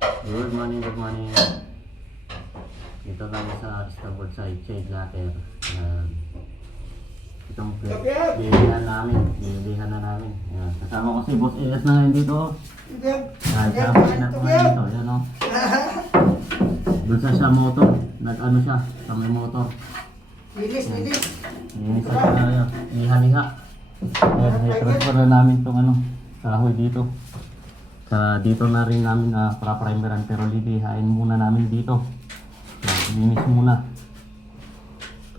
Good morning, good morning. Dito kami sa starboard side, shade locker. Itong bilihan na namin. Ayan. Kasama ko si Boss ES na ngayon dito. Kasama na ito ngayon dito. Ayan o. Doon sa motor. Nag-ano siya, sa may motor. Linis. Linis siya, liha-liha. Ayan, i-transfer na namin itong kahoy dito. Dito na rin namin pra-primeran pero lilihain muna namin dito. Linis muna.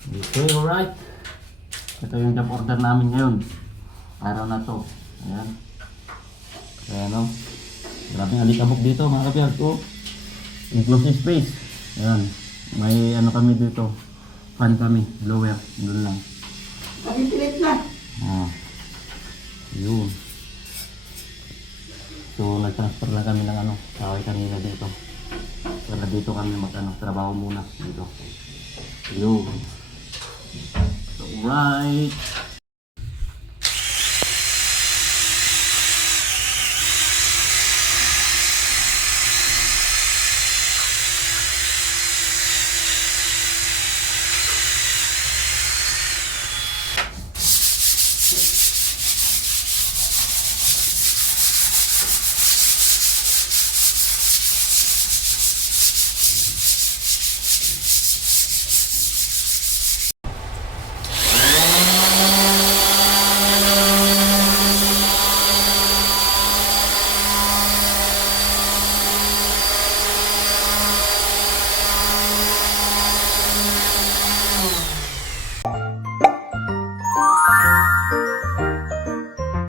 Okay, alright. Ito yung job order namin ngayon. Araw na to. Ayan. Ayan o. Grabing alikabok dito mga kapiyag. Oh. Inclusive space. Ayan. May kami dito. Fan kami. Blower. Doon lang. Kami pilit na. Yun. So nag-transfer lang kami ng kaway kanina dito. Para dito kami trabaho muna dito. Yun. So right.